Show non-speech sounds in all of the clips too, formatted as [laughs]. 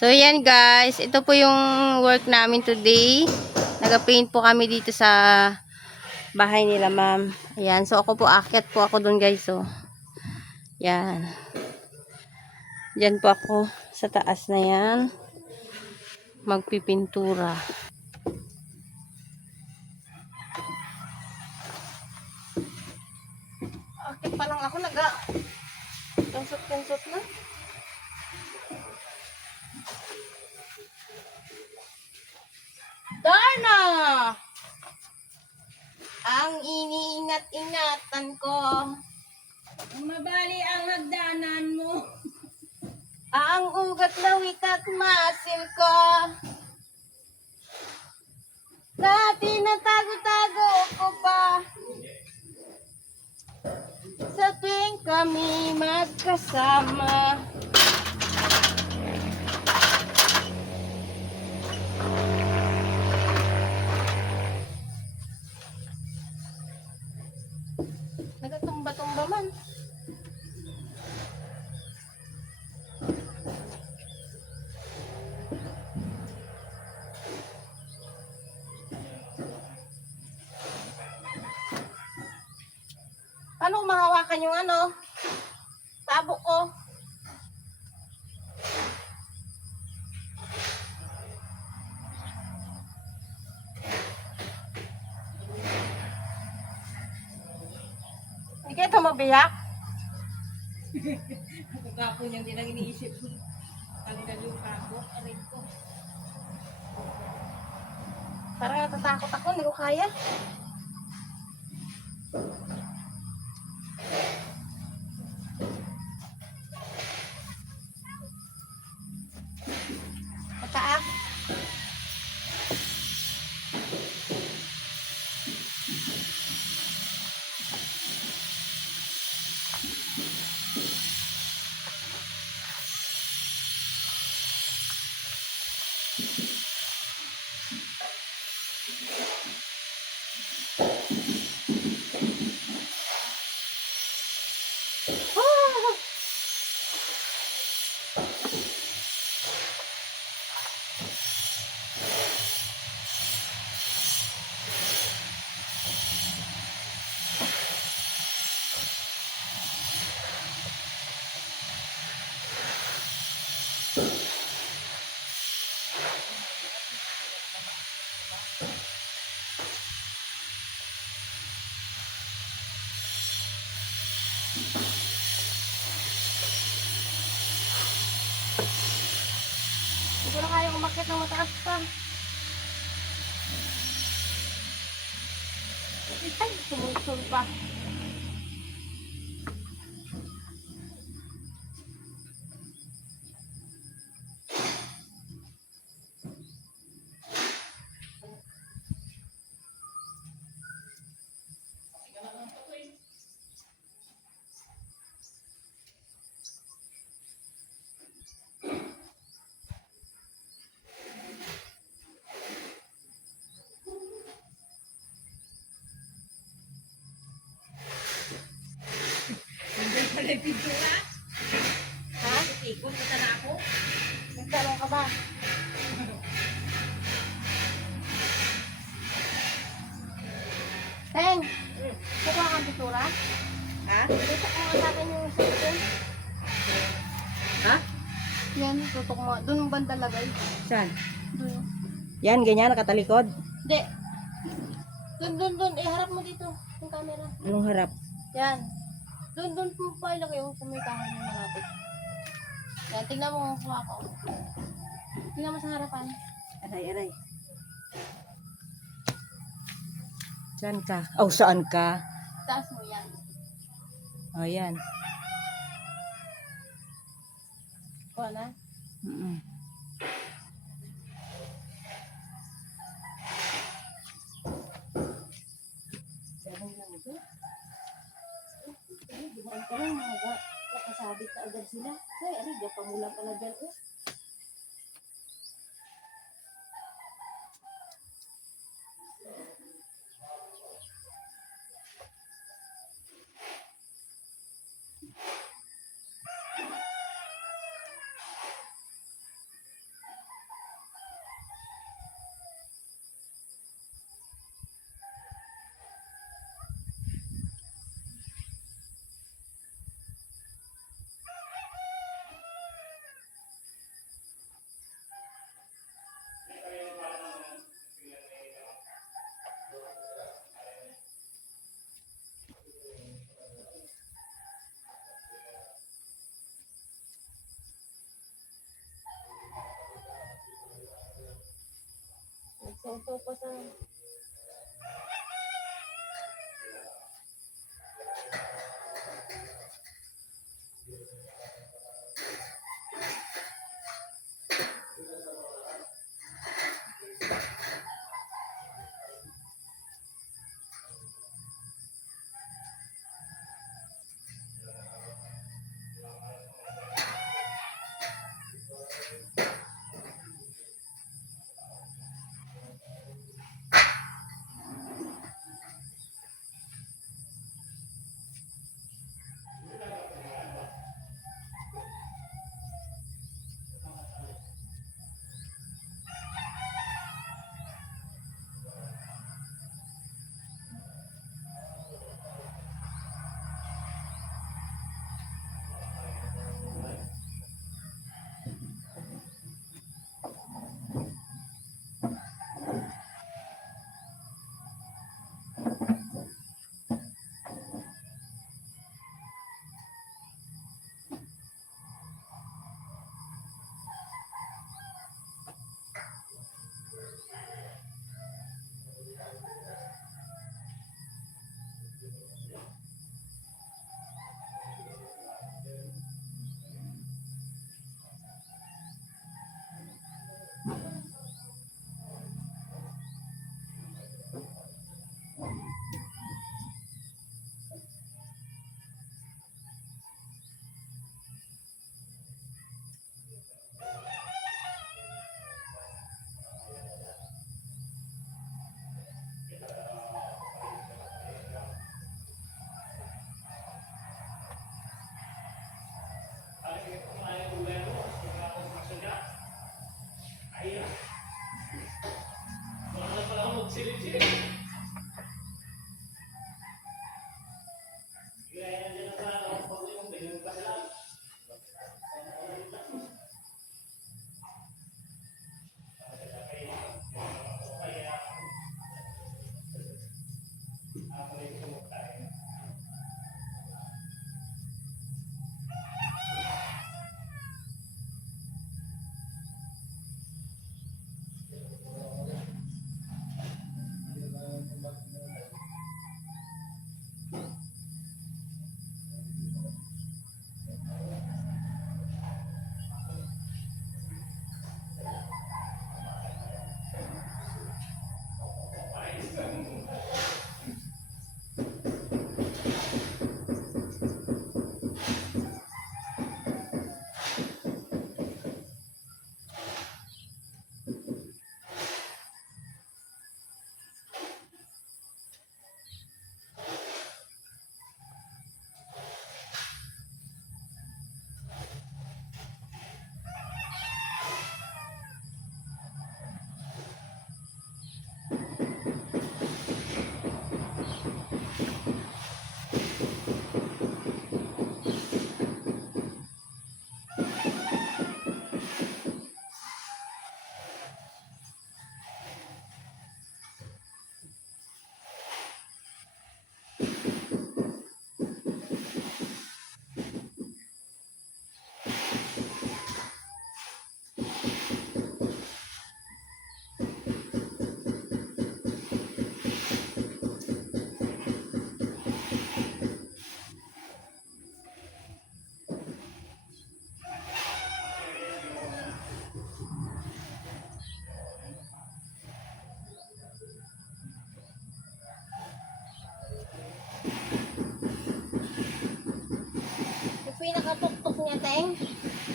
So, yan guys. Ito po yung work namin today. Nag-paint po kami dito sa bahay nila, ma'am. Ayan. So, ako po, akyat po ako doon, guys. So, yan. Diyan po ako sa taas na yan. Magpipintura. Akyat pa lang ako, naga. Kansot-kansot na. Darna! Ang iniingat-ingatan ko. Mabali ang hagdanan mo. Ang ugat lawit at masil ko. Dati natago-tago ko pa. Sa tuwing kami magkasama. Mahawakan yung ano? Tabo ko. Hindi kaya ito mabiyak? Ako kapo niyang din ang iniisip ko. Kanina yung kapo, aray ko. Parang natatakot ako, hindi ko kaya. Mataas. Ah! Hindi ko na kaya umakit ng mataas pa. Ay, sumusul pa. Pala yung pintura. Ha? Ikot kita na ako. Nagtanong ka ba? Teng, kukuha kang pitura? Ha? Tutok mo nga sa akin yung cellphone. Ha? Yan, tutok mo. Doon yung banda lagay. Saan? Doon. Yan, ganyan, nakatalikod. Hindi. Doon, doon, doon. Eh, harap mo dito. Yung camera. Anong harap? Yan. Doon, doon mo pa ilagay yung sa may kahoy na malapit. Yan, tingnan mo kung kuha ko. Tingnan mo sa harapan. Aray, aray. Saan ka? Oh, saan ka? Taas mo yan. Oh, yan. Kuha na. Mm Diba, ito lang mga ga. Nakasabit na agad sila. Ay, ano, diyan pamulang pala dyan. Oh. Ito pa sa... Yung pinakatuktok niya, Teng.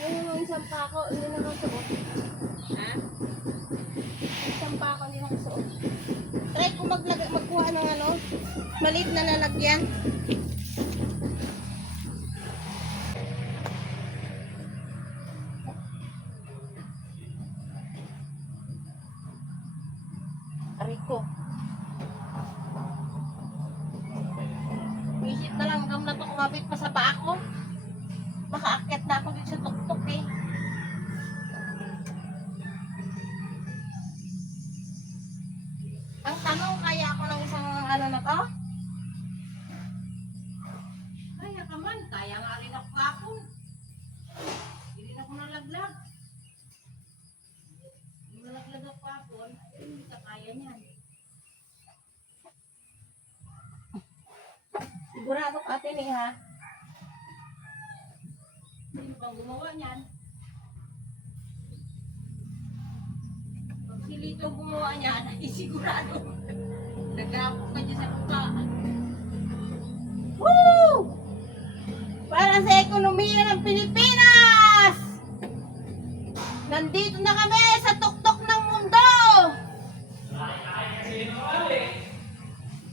Yung isang pako, hindi nakasuot. Ha? Isang pako, hindi nakasuot. Try ko maglag magkuha ng ano, maliit na lalagyan. Ariko. Visit na lang gam na to kumapit pa sa paa ko. Na to? Kaya ka man, kaya nga rin ako kapon. Hindi rin ako nalaglag. Hindi nalaglag ako kapon. hindi ka kaya niyan. Sigurado ka ate ni ha. Sino bang gumawa niyan? Pag si Lito gumawa niyan, ay sigurado. Nagapok ka mukha. Woo! Para sa ekonomiya ng Pilipinas! Nandito na kami sa tuktok ng mundo!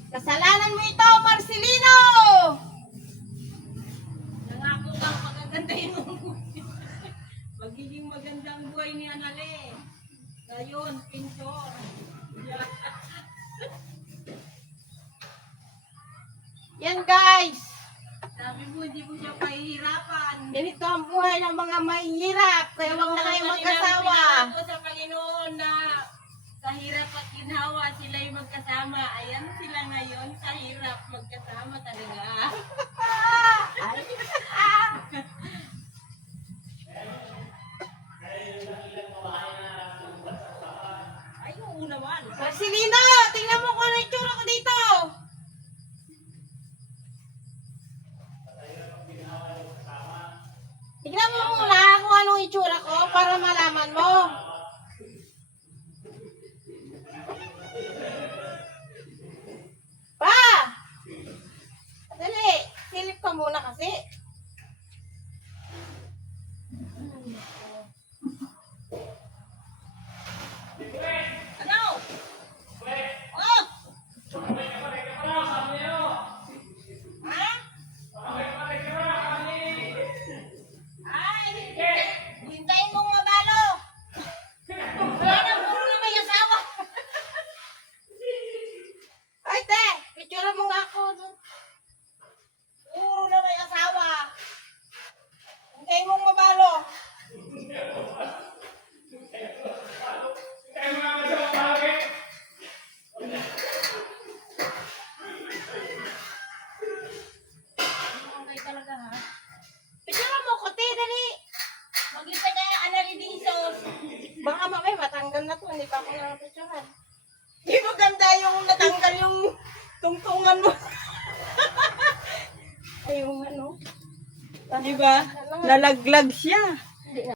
Kasalanan mo ito, Marcelino! Nangako kang pagagandahin mo. [laughs] Magiging magandang buhay ni Anale. Ngayon, pintor. [laughs] Yan guys! Sabi mo, hindi mo siya pahihirapan. Ganito ang buhay ng mga mahihirap, kaya huwag na kayo mag-asawa. Ako sa Panginoon na sa hirap at ginhawa, sila'y magkasama. Ayan sila ngayon, sa hirap magkasama talaga. Ay, Ay, oo naman. Marcelino! Tingnan mo kung ano itsura ko para malaman mo. Pa! Dali, silip ka muna kasi. Matanggal na to, hindi pa ako nakapicturean. Di maganda yung natanggal yung tungtungan mo. [laughs] Ay, yung ano. Di ba? Nalaglag siya.